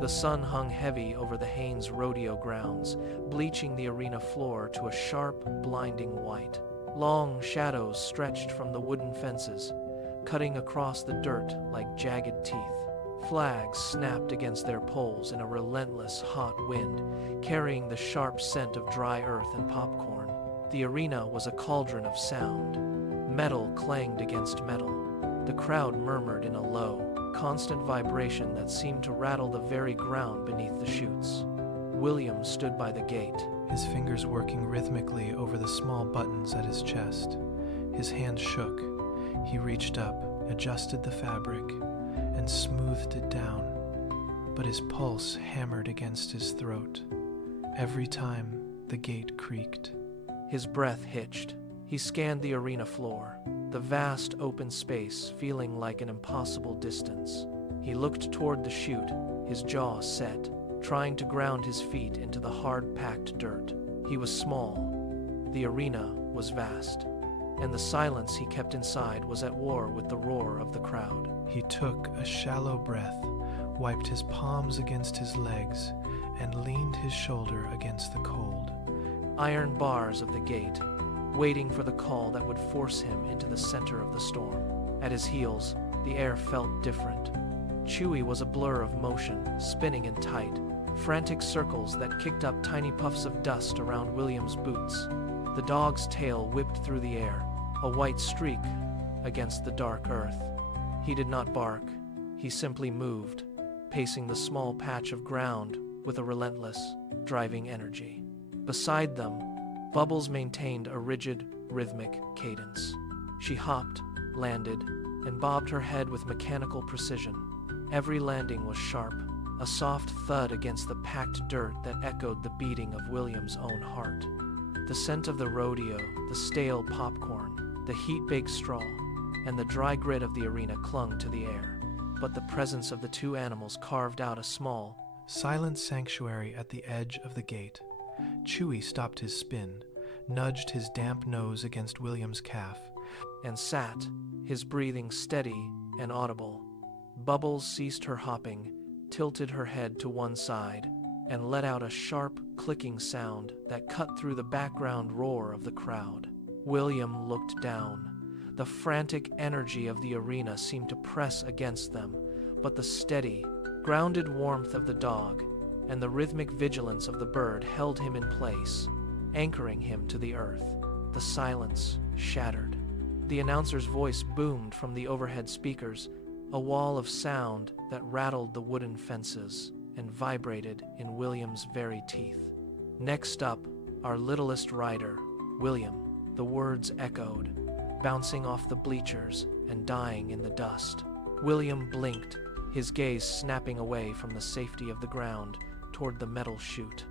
The sun hung heavy over the Haynes Rodeo grounds, bleaching the arena floor to a sharp, blinding white. Long shadows stretched from the wooden fences, cutting across the dirt like jagged teeth. Flags snapped against their poles in a relentless, hot wind, carrying the sharp scent of dry earth and popcorn. The arena was a cauldron of sound. Metal clanged against metal. The crowd murmured in a low, constant vibration that seemed to rattle the very ground beneath the chutes. William stood by the gate, his fingers working rhythmically over the small buttons at his chest. His hand shook. He reached up, adjusted the fabric, and smoothed it down, but his pulse hammered against his throat. Every time the gate creaked. His breath hitched. He scanned the arena floor, the vast open space feeling like an impossible distance. He looked toward the chute, his jaw set, trying to ground his feet into the hard-packed dirt. He was small. The arena was vast, and the silence he kept inside was at war with the roar of the crowd. He took a shallow breath, wiped his palms against his legs, and leaned his shoulder against the cold. Iron bars of the gate, waiting for the call that would force him into the center of the storm. At his heels, the air felt different. Chewy was a blur of motion, spinning in tight, frantic circles that kicked up tiny puffs of dust around William's boots. The dog's tail whipped through the air, a white streak against the dark earth. He did not bark. He simply moved, pacing the small patch of ground with a relentless, driving energy. Beside them, Bubbles maintained a rigid, rhythmic cadence. She hopped, landed, and bobbed her head with mechanical precision. Every landing was sharp, a soft thud against the packed dirt that echoed the beating of William's own heart. The scent of the rodeo, the stale popcorn, the heat-baked straw, and the dry grit of the arena clung to the air. But the presence of the two animals carved out a small, silent sanctuary at the edge of the gate. Chewy stopped his spin, nudged his damp nose against William's calf, and sat, his breathing steady and audible. Bubbles ceased her hopping, tilted her head to one side, and let out a sharp, clicking sound that cut through the background roar of the crowd. William looked down. The frantic energy of the arena seemed to press against them, but the steady, grounded warmth of the dog and the rhythmic vigilance of the bird held him in place, anchoring him to the earth. The silence shattered. The announcer's voice boomed from the overhead speakers, a wall of sound that rattled the wooden fences and vibrated in William's very teeth. Next up, our littlest rider, William. The words echoed, bouncing off the bleachers and dying in the dust. William blinked, his gaze snapping away from the safety of the ground toward the metal chute.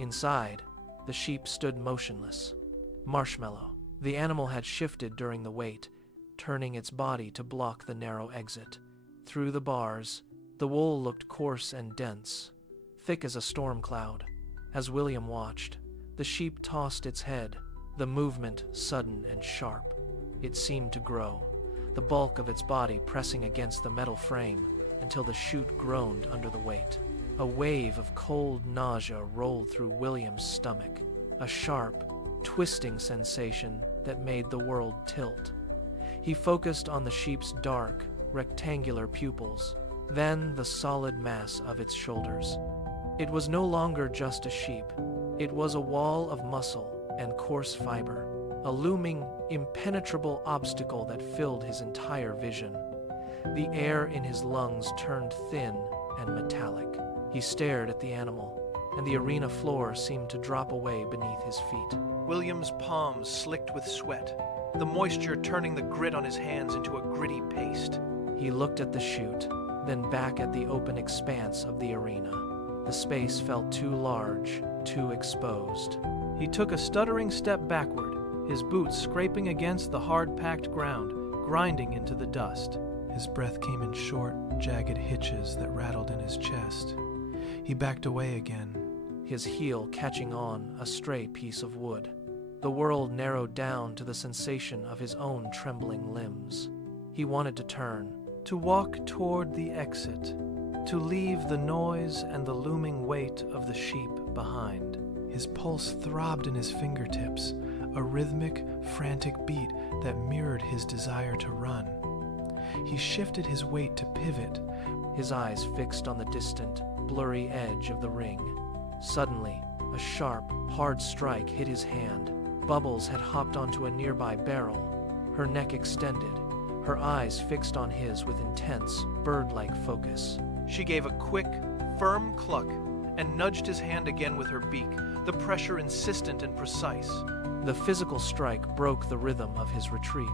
Inside, the sheep stood motionless. Marshmallow. The animal had shifted during the wait, turning its body to block the narrow exit. Through the bars, the wool looked coarse and dense, thick as a storm cloud. As William watched, the sheep tossed its head, the movement sudden and sharp. It seemed to grow, the bulk of its body pressing against the metal frame until the chute groaned under the weight. A wave of cold nausea rolled through William's stomach, a sharp, twisting sensation that made the world tilt. He focused on the sheep's dark, rectangular pupils, then the solid mass of its shoulders. It was no longer just a sheep. It was a wall of muscle and coarse fiber, a looming, impenetrable obstacle that filled his entire vision. The air in his lungs turned thin and metallic. He stared at the animal, and the arena floor seemed to drop away beneath his feet. William's palms slicked with sweat, the moisture turning the grit on his hands into a gritty paste. He looked at the chute, then back at the open expanse of the arena. The space felt too large, too exposed. He took a stuttering step backward, his boots scraping against the hard-packed ground, grinding into the dust. His breath came in short, jagged hitches that rattled in his chest. He backed away again, his heel catching on a stray piece of wood. The world narrowed down to the sensation of his own trembling limbs. He wanted to turn, to walk toward the exit, to leave the noise and the looming weight of the sheep behind. His pulse throbbed in his fingertips, a rhythmic, frantic beat that mirrored his desire to run. He shifted his weight to pivot, his eyes fixed on the distant, blurry edge of the ring. Suddenly, a sharp, hard strike hit his hand. Bubbles had hopped onto a nearby barrel, her neck extended, her eyes fixed on his with intense, bird-like focus. She gave a quick, firm cluck and nudged his hand again with her beak, the pressure insistent and precise. The physical strike broke the rhythm of his retreat.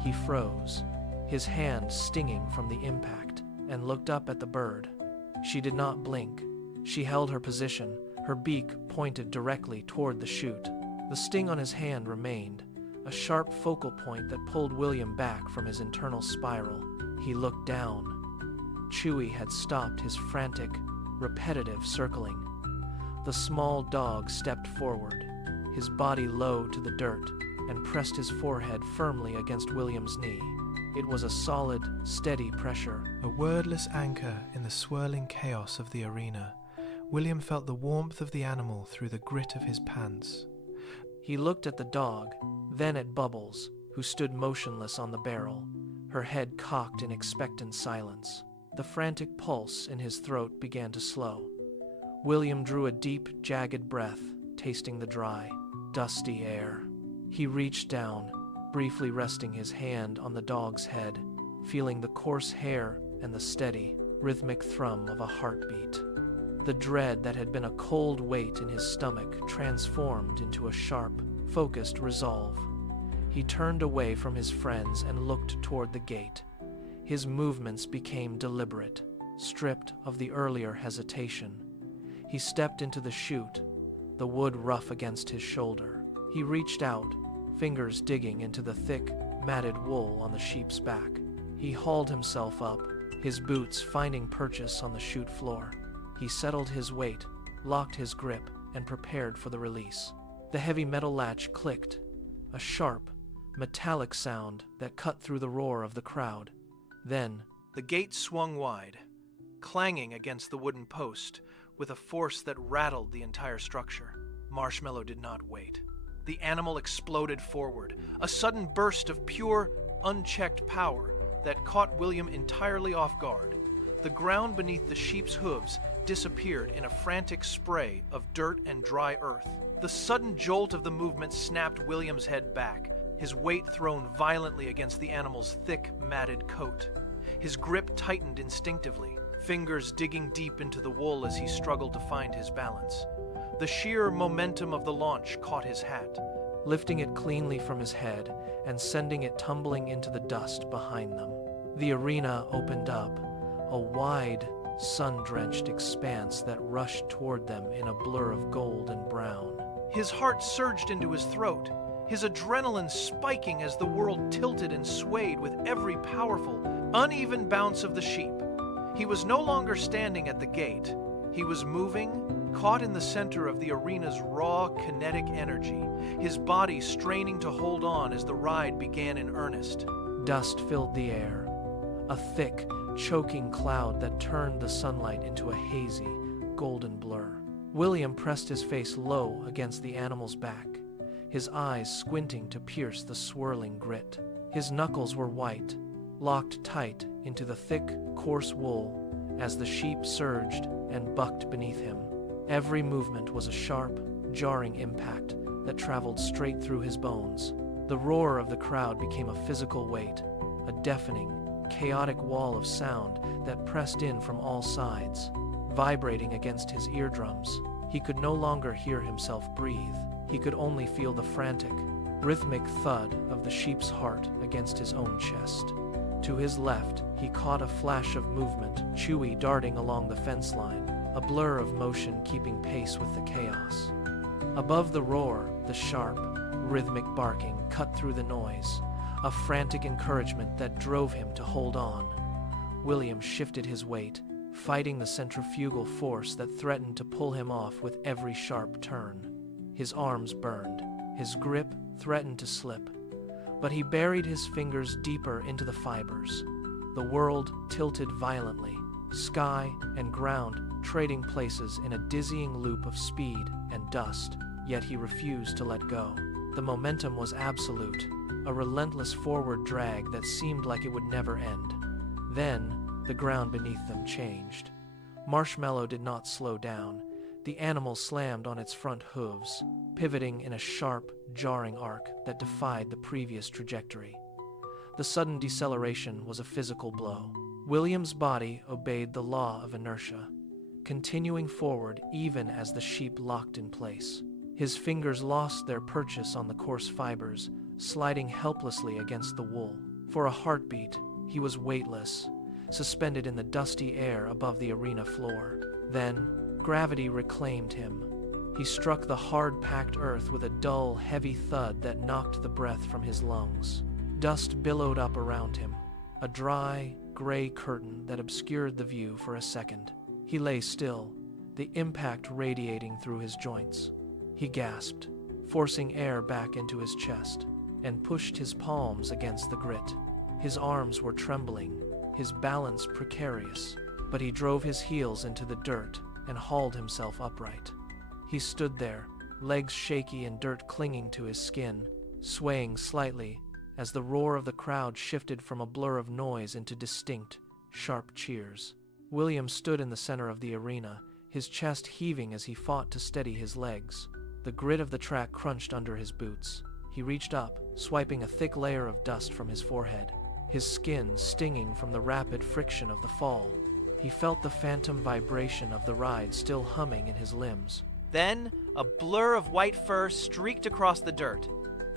He froze, his hand stinging from the impact, and looked up at the bird. She did not blink. She held her position, her beak pointed directly toward the chute. The sting on his hand remained, a sharp focal point that pulled William back from his internal spiral. He looked down. Chewy had stopped his frantic, repetitive circling. The small dog stepped forward, his body low to the dirt, and pressed his forehead firmly against William's knee. It was a solid, steady pressure. A wordless anchor in the swirling chaos of the arena. William felt the warmth of the animal through the grit of his pants. He looked at the dog, then at Bubbles, who stood motionless on the barrel, her head cocked in expectant silence. The frantic pulse in his throat began to slow. William drew a deep, jagged breath, tasting the dry, dusty air. He reached down, briefly resting his hand on the dog's head, feeling the coarse hair and the steady, rhythmic thrum of a heartbeat. The dread that had been a cold weight in his stomach transformed into a sharp, focused resolve. He turned away from his friends and looked toward the gate. His movements became deliberate, stripped of the earlier hesitation. He stepped into the chute, the wood rough against his shoulder. He reached out, fingers digging into the thick, matted wool on the sheep's back. He hauled himself up, his boots finding purchase on the chute floor. He settled his weight, locked his grip, and prepared for the release. The heavy metal latch clicked, a sharp, metallic sound that cut through the roar of the crowd. Then, the gate swung wide, clanging against the wooden post with a force that rattled the entire structure. Marshmallow did not wait. The animal exploded forward, a sudden burst of pure, unchecked power that caught William entirely off guard. The ground beneath the sheep's hooves disappeared in a frantic spray of dirt and dry earth. The sudden jolt of the movement snapped William's head back, his weight thrown violently against the animal's thick, matted coat. His grip tightened instinctively, fingers digging deep into the wool as he struggled to find his balance. The sheer momentum of the launch caught his hat, lifting it cleanly from his head and sending it tumbling into the dust behind them. The arena opened up, a wide, sun-drenched expanse that rushed toward them in a blur of gold and brown. His heart surged into his throat, his adrenaline spiking as the world tilted and swayed with every powerful, uneven bounce of the sheep. He was no longer standing at the gate. He was moving, caught in the center of the arena's raw, kinetic energy, his body straining to hold on as the ride began in earnest. Dust filled the air, a thick, choking cloud that turned the sunlight into a hazy, golden blur. William pressed his face low against the animal's back, his eyes squinting to pierce the swirling grit. His knuckles were white, locked tight into the thick, coarse wool as the sheep surged and bucked beneath him. Every movement was a sharp, jarring impact that traveled straight through his bones. The roar of the crowd became a physical weight, a deafening, chaotic wall of sound that pressed in from all sides, vibrating against his eardrums. He could no longer hear himself breathe. He could only feel the frantic, rhythmic thud of the sheep's heart against his own chest. To his left, he caught a flash of movement, Chewy darting along the fence line, a blur of motion keeping pace with the chaos. Above the roar, the sharp, rhythmic barking cut through the noise, a frantic encouragement that drove him to hold on. William shifted his weight, fighting the centrifugal force that threatened to pull him off with every sharp turn. His arms burned, his grip threatened to slip, but he buried his fingers deeper into the fibers. The world tilted violently, sky and ground trading places in a dizzying loop of speed and dust, yet he refused to let go. The momentum was absolute, a relentless forward drag that seemed like it would never end. Then, the ground beneath them changed. Marshmallow did not slow down. The animal slammed on its front hooves, pivoting in a sharp, jarring arc that defied the previous trajectory. The sudden deceleration was a physical blow. William's body obeyed the law of inertia, continuing forward even as the sheep locked in place. His fingers lost their purchase on the coarse fibers, sliding helplessly against the wool. For a heartbeat, he was weightless, suspended in the dusty air above the arena floor. Then, gravity reclaimed him. He struck the hard-packed earth with a dull, heavy thud that knocked the breath from his lungs. Dust billowed up around him, a dry, gray curtain that obscured the view for a second. He lay still, the impact radiating through his joints. He gasped, forcing air back into his chest, and pushed his palms against the grit. His arms were trembling, his balance precarious, but he drove his heels into the dirt and hauled himself upright. He stood there, legs shaky and dirt clinging to his skin, swaying slightly as the roar of the crowd shifted from a blur of noise into distinct, sharp cheers. William stood in the center of the arena, his chest heaving as he fought to steady his legs. The grit of the track crunched under his boots. He reached up, swiping a thick layer of dust from his forehead, his skin stinging from the rapid friction of the fall. He felt the phantom vibration of the ride still humming in his limbs. Then, a blur of white fur streaked across the dirt.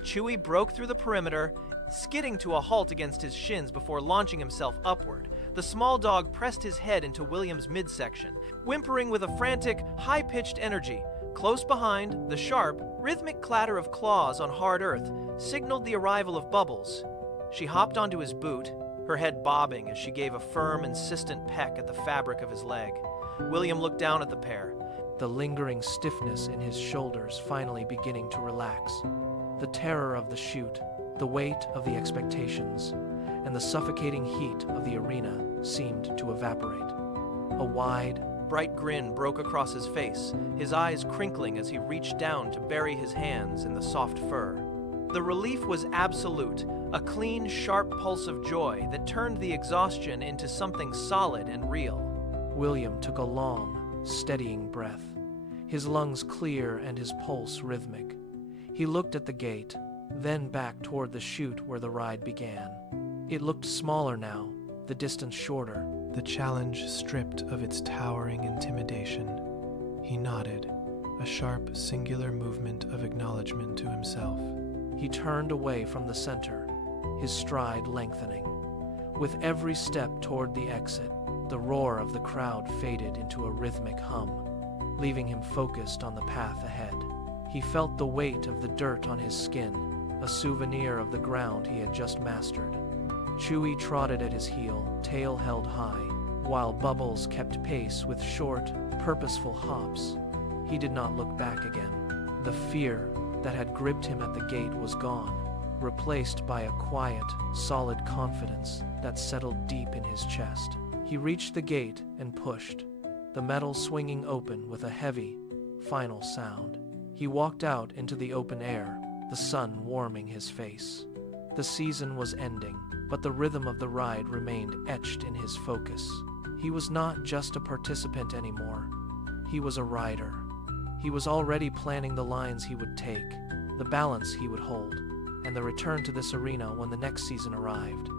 Chewy broke through the perimeter, skidding to a halt against his shins before launching himself upward. The small dog pressed his head into William's midsection, whimpering with a frantic, high-pitched energy. Close behind, the sharp, rhythmic clatter of claws on hard earth signaled the arrival of Bubbles. She hopped onto his boot, her head bobbing as she gave a firm, insistent peck at the fabric of his leg. William looked down at the pair, the lingering stiffness in his shoulders finally beginning to relax. The terror of the chute, the weight of the expectations, and the suffocating heat of the arena seemed to evaporate. A wide, bright grin broke across his face, his eyes crinkling as he reached down to bury his hands in the soft fur. The relief was absolute, a clean, sharp pulse of joy that turned the exhaustion into something solid and real. William took a long, steadying breath, his lungs clear and his pulse rhythmic. He looked at the gate, then back toward the chute where the ride began. It looked smaller now, the distance shorter. The challenge stripped of its towering intimidation. He nodded, a sharp, singular movement of acknowledgement to himself. He turned away from the center, his stride lengthening. With every step toward the exit, the roar of the crowd faded into a rhythmic hum, leaving him focused on the path ahead. He felt the weight of the dirt on his skin, a souvenir of the ground he had just mastered. Chewy trotted at his heel, tail held high, while Bubbles kept pace with short, purposeful hops. He did not look back again. The fear that had gripped him at the gate was gone, replaced by a quiet, solid confidence that settled deep in his chest. He reached the gate and pushed, the metal swinging open with a heavy, final sound. He walked out into the open air, the sun warming his face. The season was ending, but the rhythm of the ride remained etched in his focus. He was not just a participant anymore. He was a rider. He was already planning the lines he would take, the balance he would hold, and the return to this arena when the next season arrived.